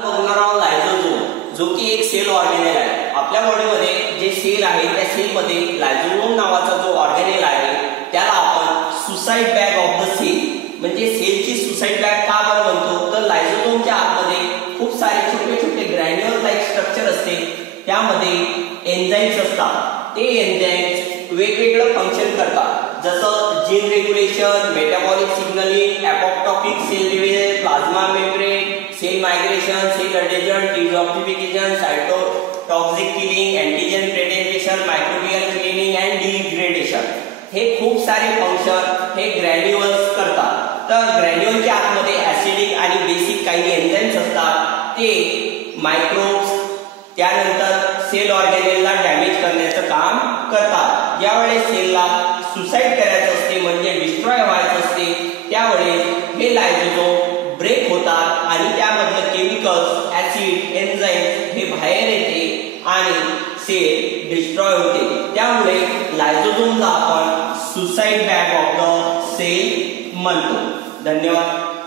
बघणार आहोत लायझोझोम, जो की एक सेल ऑर्गेनेल आहे। आपल्या बॉडीमध्ये जे सेल आहे त्या सेलमध्ये लायझोझोम नावाचा जो ऑर्गेनेल आहे त्याला आपण suicide bag of the cell म्हणजे सेलची सुसाइड बॅग का बरं म्हणतो, तर लायझोझोमच्या आतमध्ये खूप सारे छोटे छोटे ग्रॅन्युअर लाईक स्ट्रक्चर असते, त्यामध्ये एन्झाईम्स असतात। ते एन्झाईम्स वेगवेगळं फंक्शन करतात, जसं gene regulation, metabolic signalling, apoptotic cell division, plasma membrane, cell migration, cell adhesion, detoxification, cytotoxic killing, antigen presentation, microbial cleaning and degradation, हे खूप सारे फंक्शन हे ग्रॅन्युअल्स करतात। तर ग्रॅन्युअलच्या आतमध्ये ऍसिडिक आणि बेसिक काही एन्झाईम्स असतात, ते मायक्रोब्स त्यानंतर सेल ऑर्गेनेलला डॅमेज करण्याचं काम करतात। ज्यावेळेस सेलला सुसाइड करायचं असते म्हणजे डिस्ट्रॉय व्हायचं असते, त्यावेळेस हे लायझोझोम ब्रेक होतात आणि त्यामधलं केमिकल्स, ऍसिड, एन्झाईम हे बाहेर येते आणि सेल डिस्ट्रॉय होते। त्यामुळे लायझोझोमला आपण suicide bag of the cell म्हणतो। धन्यवाद।